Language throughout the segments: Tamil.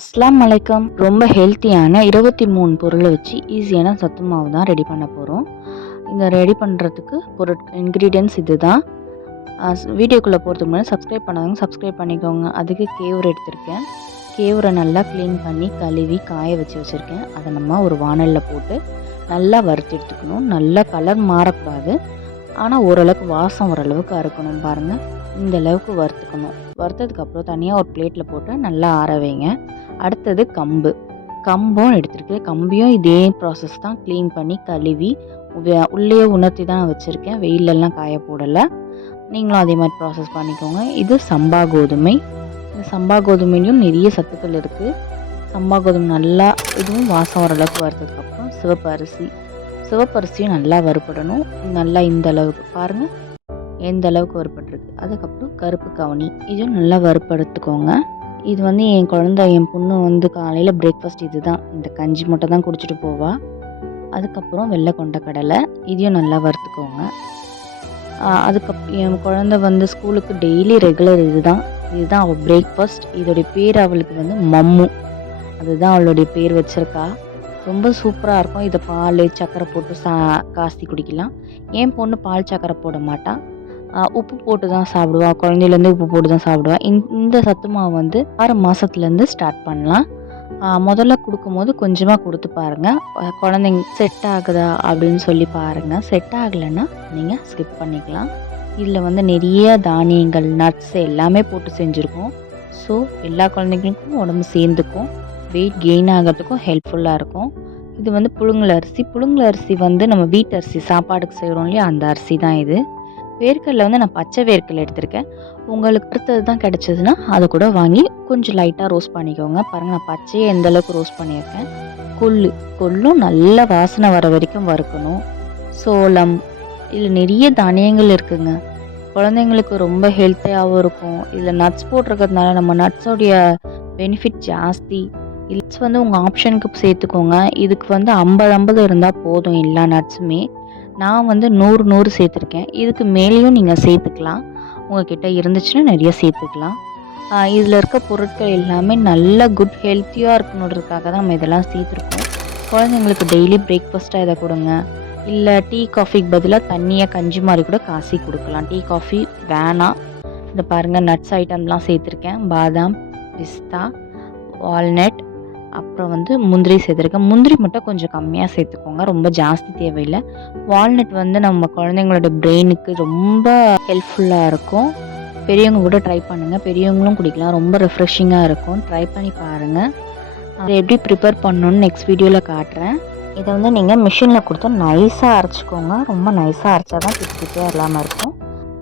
அஸ்ஸலாமு அலைக்கும். ரொம்ப ஹெல்த்தியான 23 பொருளை வச்சு ஈஸியான சத்து மாவு தான் ரெடி பண்ண போகிறோம். இந்த ரெடி பண்ணுறதுக்கு இன்க்ரீடியன்ட்ஸ் இது தான். வீடியோக்குள்ளே போகிறதுக்கு முன்னாடி சப்ஸ்கிரைப் பண்ணாதவங்க சப்ஸ்கிரைப் பண்ணிக்கோங்க. அதுக்கு கேவுரு எடுத்திருக்கேன். கேவுரை நல்லா க்ளீன் பண்ணி கழுவி காய வச்சுருக்கேன். அதை நம்ம ஒரு வானலில் போட்டு நல்லா வறுத்து எடுத்துக்கணும். நல்லா கலர் மாறக்கூடாது, ஆனால் ஓரளவுக்கு வாசம் ஓரளவுக்கு அறுக்கணும். பாருங்கள், இந்த அளவுக்கு வறுத்துக்கணும். வறுத்ததுக்கப்புறம் தனியாக ஒரு பிளேட்டில் போட்டு நல்லா ஆற வைங்க. அடுத்தது கம்பும் எடுத்துருக்கேன். கம்பையும் இதே ப்ராசஸ் தான். க்ளீன் பண்ணி கழுவி உள்ளே உணர்த்தி தான் நான் வச்சுருக்கேன். வெயிலெல்லாம் காய போடலை. நீங்களும் அதே மாதிரி ப்ராசஸ் பண்ணிக்கோங்க. இது சம்பா கோதுமை. இந்த சம்பா கோதுமையிலையும் நிறைய சத்துக்கள் இருக்குது. சம்பா கோதுமை நல்லா இதுவும் வாசம் ஓரளவுக்கு வறுத்ததுக்கப்புறம் சிவப்பரிசியும் நல்லா வறுபடணும். நல்லா இந்த அளவுக்கு பாருங்கள், எந்த அளவுக்கு வறுபட்டுருக்கு. அதுக்கப்புறம் கருப்பு கவுனி, இதுவும் நல்லா வறுப்படுத்துக்கோங்க. இது என் பொண்ணு காலையில் பிரேக்ஃபாஸ்ட் இது தான். இந்த கஞ்சி மட்டும் தான் குடிச்சிட்டு போவா. அதுக்கப்புறம் வெள்ளை கொண்ட கடலை, இதையும் நல்லா வறுத்துக்கோங்க. அதுக்கப்புறம் என் குழந்தை ஸ்கூலுக்கு டெய்லி ரெகுலர் இதுதான் அவள் பிரேக்ஃபாஸ்ட். இதோடைய பேர் அவளுக்கு மம்மு, அதுதான் அவளுடைய பேர் வச்சுருக்கா. ரொம்ப சூப்பராக இருக்கும். இதை பால் சர்க்கரை போட்டு காசி குடிக்கலாம். என் பொண்ணு பால் சர்க்கரை போட மாட்டாள், உப்பு போட்டு தான் சாப்பிடுவா. குழந்தையிலேருந்து உப்பு போட்டு தான் சாப்பிடுவா. இந்த சத்து மாவு 6 மாதத்துலேருந்து ஸ்டார்ட் பண்ணலாம். முதல்ல கொடுக்கும்போது கொஞ்சமாக கொடுத்து பாருங்கள். குழந்தைங்க செட் ஆகுதா அப்படின்னு சொல்லி பாருங்கள். செட் ஆகலைன்னா நீங்கள் ஸ்கிப் பண்ணிக்கலாம். இதில் நிறைய தானியங்கள், நட்ஸ் எல்லாமே போட்டு செஞ்சுருக்கோம். ஸோ எல்லா குழந்தைங்களுக்கும் உடம்பு சேர்ந்துக்கும், வெயிட் கெயின் ஆகிறதுக்கும் ஹெல்ப்ஃபுல்லாக இருக்கும். இது புழுங்கல் அரிசி நம்ம வீட்டரிசி சாப்பாடுக்கு செய்கிறோம் இல்லையா, அந்த அரிசி தான் இது. வேர்க்கடலை நான் பச்சை வேர்க்கடலை எடுத்திருக்கேன். உங்களுக்கு அடுத்தது தான் கிடச்சதுன்னா அதை கூட வாங்கி கொஞ்சம் லைட்டாக ரோஸ்ட் பண்ணிக்கோங்க. பாருங்கள், நான் பச்சையை எந்த அளவுக்கு ரோஸ்ட் பண்ணியிருக்கேன். கொள்ளும் நல்ல வாசனை வர வரைக்கும் வறுக்கணும். சோளம், இதில் நிறைய தானியங்கள் இருக்குங்க. குழந்தைங்களுக்கு ரொம்ப ஹெல்த்தியாகவும் இருக்கும். இதில் நட்ஸ் போட்டிருக்கிறதுனால நம்ம நட்ஸோடைய பெனிஃபிட் ஜாஸ்தி. இட்ஸ் உங்கள் ஆப்ஷனுக்கு சேர்த்துக்கோங்க. இதுக்கு 50 இருந்தால் போதும் எல்லா நட்ஸுமே. நான் 100 சேர்த்துருக்கேன். இதுக்கு மேலேயும் நீங்கள் சேர்த்துக்கலாம். உங்கள்கிட்ட இருந்துச்சுன்னா நிறைய சேர்த்துக்கலாம். இதில் இருக்க பொருட்கள் எல்லாமே நல்ல குட் ஹெல்த்தியாக இருக்கணுன்றதுக்காக தான் நம்ம இதெல்லாம் சேர்த்துருக்கோம். குழந்தைங்களுக்கு டெய்லி பிரேக்ஃபாஸ்ட்டாக இதை கொடுங்க. இல்லை டீ காஃபிக்கு பதிலாக தண்ணியாக கஞ்சி மாதிரி கூட காசி கொடுக்கலாம். டீ காஃபி வேணாம். இந்த பாருங்கள், நட்ஸ் ஐட்டம்லாம் சேர்த்துருக்கேன். பாதாம், பிஸ்தா, வால்நட், அப்புறம் முந்திரி சேர்த்துருக்கேன். முந்திரி மட்டும் கொஞ்சம் கம்மியாக சேர்த்துக்கோங்க, ரொம்ப ஜாஸ்தி தேவையில்லை. வால்நட் நம்ம குழந்தைங்களோட பிரெயினுக்கு ரொம்ப ஹெல்ப்ஃபுல்லாக இருக்கும். பெரியவங்க கூட ட்ரை பண்ணுங்கள். பெரியவங்களும் குடிக்கலாம், ரொம்ப ரெஃப்ரெஷிங்காக இருக்கும். ட்ரை பண்ணி பாருங்கள். அதை எப்படி ப்ரிப்பேர் பண்ணணுன்னு நெக்ஸ்ட் வீடியோவில் காட்டுறேன். இதை நீங்கள் மிஷினில் கொடுத்து நைஸாக அரைச்சிக்கோங்க. ரொம்ப நைஸாக அரைச்சா தான் திட்டு இல்லாமல் இருக்கும்.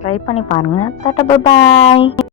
ட்ரை பண்ணி பாருங்கள். டாடா, பாய்.